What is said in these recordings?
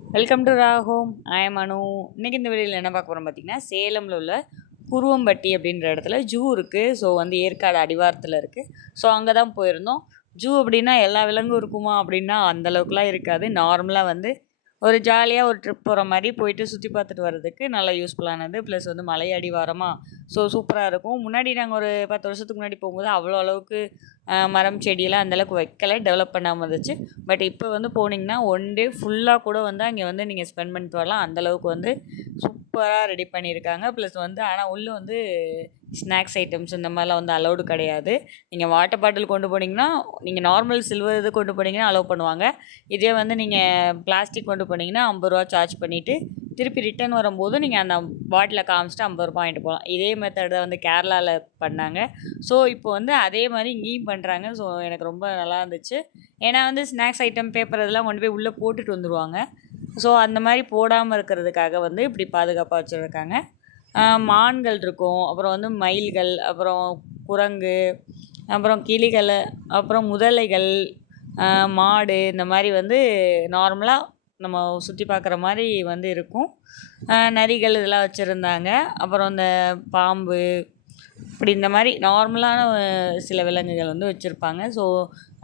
Welcome to ரா home. I am Anu. இன்னைக்கு இந்த வீடியோவில் என்ன பார்க்க போகிறோம் பார்த்தீங்கன்னா, சேலமில் உள்ள குருவம்பட்டி அப்படின்ற இடத்துல ஜூ இருக்குது. ஸோ வந்து ஏற்காடு அடிவாரத்தில் இருக்குது. ஸோ அங்கே தான் போயிருந்தோம். ஜூ அப்படின்னா எல்லா விலங்கும் இருக்குமா அப்படின்னா அந்தளவுக்குலாம் இருக்காது. நார்மலாக வந்து ஒரு ஜாலியாக ஒரு ட்ரிப் போகிற மாதிரி போயிட்டு சுற்றி பார்த்துட்டு வர்றதுக்கு நல்லா யூஸ்ஃபுல்லானது. ப்ளஸ் வந்து மலை அடிவாரமாக ஸோ சூப்பராக இருக்கும். முன்னாடி நாங்கள் ஒரு 10 வருஷத்துக்கு முன்னாடி போகும்போது அவ்வளோ அளவுக்கு மரம் செடியெல்லாம் அந்தளவுக்கு வைக்கலை, டெவலப் பண்ணாமல் இருந்துச்சு. பட் இப்போ வந்து போனீங்கன்னா ஒன் டே ஃபுல்லாக கூட வந்து அங்கே வந்து நீங்கள் ஸ்பெண்ட் பண்ணிட்டு வரலாம். அந்தளவுக்கு வந்து சூப்பராக ரெடி பண்ணியிருக்காங்க. ப்ளஸ் வந்து ஆனால் உள்ளே வந்து ஸ்நாக்ஸ் ஐட்டம்ஸ் இந்த மாதிரிலாம் வந்து அலௌடு கிடையாது. நீங்கள் வாட்டர் பாட்டில் கொண்டு போனீங்கன்னா, நீங்கள் நார்மல் சில்வர் இது கொண்டு போனீங்கன்னா அலோவ் பண்ணுவாங்க. இதே வந்து நீங்கள் பிளாஸ்டிக் கொண்டு போனீங்கன்னா 50 ரூபா சார்ஜ் பண்ணிவிட்டு திருப்பி ரிட்டர்ன் வரும்போது நீங்கள் அந்த பாட்டிலை காமிச்சிட்டு 50 ரூபா வாங்கிட்டு போகலாம். இதே மெத்தட் தான் வந்து கேரளாவில் பண்ணாங்க. ஸோ இப்போ வந்து அதே மாதிரி இங்கேயும் பண்ணுறாங்க. ஸோ எனக்கு ரொம்ப நல்லா இருந்துச்சு. ஏன்னா வந்து ஸ்நாக்ஸ் ஐட்டம், பேப்பர் இதெல்லாம் கொண்டு போய் உள்ளே போட்டுட்டு வந்துடுவாங்க. ஸோ அந்த மாதிரி போடாமல் இருக்கிறதுக்காக வந்து இப்படி பாதுகாப்பாக வச்சுருக்காங்க. மான்கள் இருக்கும், அப்புறம் வந்து மயில்கள், அப்புறம் குரங்கு, அப்புறம் கிளிகள், அப்புறம் முதலைகள், மாடு, இந்த மாதிரி வந்து நார்மலாக நம்ம சுற்றி பார்க்குற மாதிரி வந்து இருக்கும். நரிகள் இதெல்லாம் வச்சுருந்தாங்க. அப்புறம் இந்த பாம்பு, இப்படி இந்த மாதிரி நார்மலான சில விலங்குகள் வந்து வச்சுருப்பாங்க. ஸோ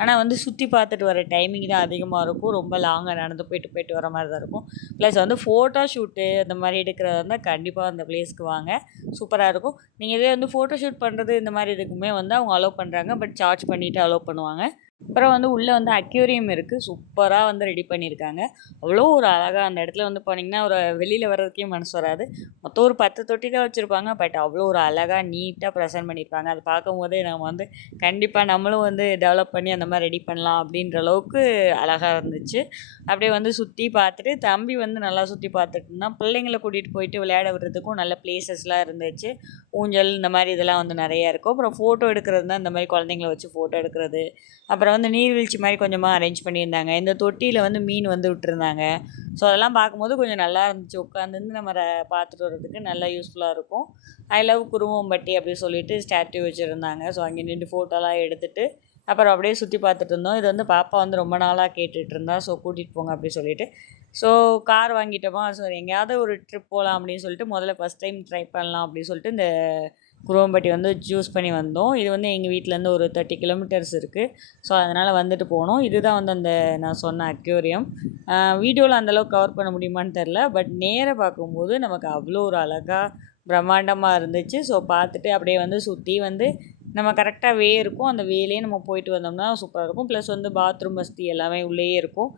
ஆனால் வந்து சுற்றி பார்த்துட்டு வர டைமிங் தான் அதிகமாக இருக்கும். ரொம்ப லாங்காக நடந்து போயிட்டு போயிட்டு வர மாதிரி தான் இருக்கும். ப்ளஸ் வந்து ஃபோட்டோ ஷூட்டு அந்த மாதிரி எடுக்கிறதா இருந்தால் கண்டிப்பாக அந்த பிளேஸ்க்கு வாங்க, சூப்பராக இருக்கும். நீங்கள் இதே வந்து ஃபோட்டோ ஷூட் பண்ணுறது இந்த மாதிரி இதுக்குமே வந்து அவங்க அலோவ் பண்ணுறாங்க. பட் சார்ஜ் பண்ணிவிட்டு அலோவ் பண்ணுவாங்க. அப்புறம் வந்து உள்ளே வந்து அக்யூரியம் இருக்குது. சூப்பராக வந்து ரெடி பண்ணியிருக்காங்க. அவ்வளோ ஒரு அழகாக அந்த இடத்துல வந்து போனீங்கன்னா ஒரு வெளியில் வர்றதுக்கே மனசு வராது. மொத்தம் ஒரு 10 தொட்டி தான் வச்சுருப்பாங்க. பட் அவ்வளோ ஒரு அழகாக நீட்டாக ப்ரெசென்ட் பண்ணியிருப்பாங்க. அதை பார்க்கும்போதே நம்ம வந்து கண்டிப்பாக நம்மளும் வந்து டெவலப் பண்ணி அந்த மாதிரி ரெடி பண்ணலாம் அப்படின்ற அளவுக்கு அழகாக இருந்துச்சு. அப்படியே வந்து சுற்றி பார்த்துட்டு தம்பி வந்து நல்லா சுற்றி பார்த்துட்டு இருந்தான். பிள்ளைங்களை கூட்டிகிட்டு போயிட்டு விளையாட விடுறதுக்கும் நல்ல பிளேசஸ்லாம் இருந்துச்சு. ஊஞ்சல் இந்த மாதிரி இதெல்லாம் வந்து நிறையா இருக்கும். அப்புறம் ஃபோட்டோ எடுக்கிறது தான், இந்த மாதிரி குழந்தைங்கள வச்சு ஃபோட்டோ எடுக்கிறது. அப்புறம் வந்து நீர்வீழ்ச்சி மாதிரி கொஞ்சமாக அரேஞ்ச் பண்ணியிருந்தாங்க. இந்த தொட்டியில் வந்து மீன் வந்து விட்டுருந்தாங்க. ஸோ அதெல்லாம் பார்க்கும்போது கொஞ்சம் நல்லா இருந்துச்சு. உட்காந்துருந்து நம்ம பார்த்துட்டு வர்றதுக்கு நல்லா யூஸ்ஃபுல்லாக இருக்கும். ஐ லவ் குருவம்பட்டி அப்படி சொல்லிட்டு ஸ்டாட்யூ வச்சுருந்தாங்க. ஸோ அங்கே நின்று ஃபோட்டோலாம் எடுத்துகிட்டு அப்புறம் அப்படியே சுற்றி பார்த்துட்டு இருந்தோம். இது வந்து பாப்பா வந்து ரொம்ப நாளாக கேட்டுட்டு இருந்தா. ஸோ கூட்டிகிட்டு போங்க அப்படி சொல்லிட்டு. ஸோ கார் வாங்கிட்டோமா, ஸோ எங்கேயாவது ஒரு ட்ரிப் போகலாம் அப்படின்னு சொல்லிட்டு முதல்ல ஃபஸ்ட் டைம் ட்ரை பண்ணலாம் அப்படின்னு சொல்லிட்டு இந்த குருவம்பட்டி வந்து சூஸ் பண்ணி வந்தோம். இது வந்து எங்கள் வீட்டிலேருந்து ஒரு 30 கிலோமீட்டர்ஸ் இருக்குது. ஸோ அதனால் வந்துட்டு போனோம். இதுதான் வந்து அந்த நான் சொன்ன அக்வேரியம். வீடியோவில் அந்தளவுக்கு கவர் பண்ண முடியுமான்னு தெரில. பட் நேராக பார்க்கும்போது நமக்கு அவ்வளோ ஒரு அழகாக பிரம்மாண்டமாக இருந்துச்சு. ஸோ பார்த்துட்டு அப்படியே வந்து சுற்றி வந்து நம்ம கரெக்டாக வே இருக்கும். அந்த வேலையே நம்ம போயிட்டு வந்தோம்னா சூப்பராக இருக்கும். ப்ளஸ் வந்து பாத்ரூம் வசதி எல்லாமே உள்ளேயே இருக்கும்.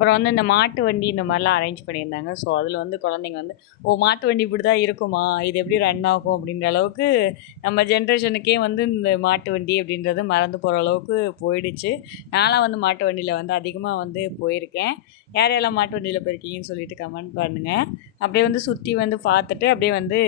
அப்புறம் வந்து இந்த மாட்டு வண்டி இந்த மாதிரிலாம் அரேஞ்ச் பண்ணியிருந்தாங்க. ஸோ அதில் வந்து குழந்தைங்க வந்து ஓ மாட்டு வண்டி இப்படி தான் இருக்குமா, இது எப்படி ரன் ஆகும் அப்படின்ற அளவுக்கு நம்ம ஜென்ரேஷனுக்கே வந்து இந்த மாட்டு வண்டி அப்படின்றது மறந்து போகிற அளவுக்கு போயிடுச்சு. நான்லாம் வந்து மாட்டு வண்டியில் வந்து அதிகமாக வந்து போயிருக்கேன். யார் யாரெல்லாம் மாட்டு வண்டியில் போயிருக்கீங்கன்னு சொல்லிட்டு கமெண்ட் பண்ணுங்கள். அப்படியே வந்து சுற்றி வந்து பார்த்துட்டு அப்படியே வந்து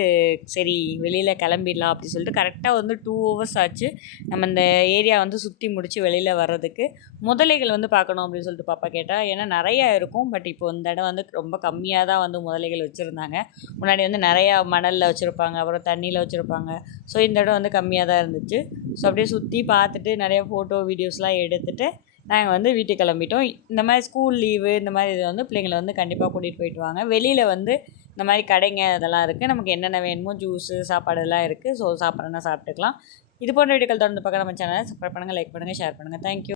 சரி வெளியில் கிளம்பிடலாம் அப்படின்னு சொல்லிட்டு கரெக்டாக வந்து 2 ஹவர்ஸ் ஆச்சு நம்ம இந்த ஏரியா வந்து சுற்றி முடித்து வெளியில் வர்றதுக்கு. முதலைகள் வந்து பார்க்கணும் அப்படின்னு சொல்லிட்டு பாப்பா கேட்டா. ஏன்னா நிறையா இருக்கும். பட் இப்போ இந்த இடம் வந்து ரொம்ப கம்மியாக தான் வந்து முதலைகள் வச்சுருந்தாங்க. முன்னாடி வந்து நிறையா மணலில் வச்சுருப்பாங்க, அப்புறம் தண்ணியில் வச்சுருப்பாங்க. ஸோ இந்த இடம் வந்து கம்மியாக தான் இருந்துச்சு. ஸோ அப்படியே சுற்றி பார்த்துட்டு நிறைய ஃபோட்டோ வீடியோஸ்லாம் எடுத்துகிட்டு நாங்கள் வந்து வீட்டுக்கு கிளம்பிட்டோம். இந்த மாதிரி ஸ்கூல் லீவு இந்த மாதிரி இது வந்து பிள்ளைங்களை வந்து கண்டிப்பாக கூட்டிகிட்டு போயிட்டு வாங்க. வெளியில் வந்து இந்த மாதிரி கடைங்க அதெல்லாம் இருக்குது. நமக்கு என்னென்ன வேணுமோ ஜூஸு சாப்பாடு எல்லாம் இருக்குது. ஸோ சாப்பிட்றதுனா சாப்பிட்டுக்கலாம். இது போன்ற வீடியோக்கள் தொடர்ந்து பார்க்க நம்ம சேனலை சப்ஸ்கிரைப் பண்ணுங்கள், லைக் பண்ணுங்கள், ஷேர் பண்ணுங்கள். தேங்க்யூ.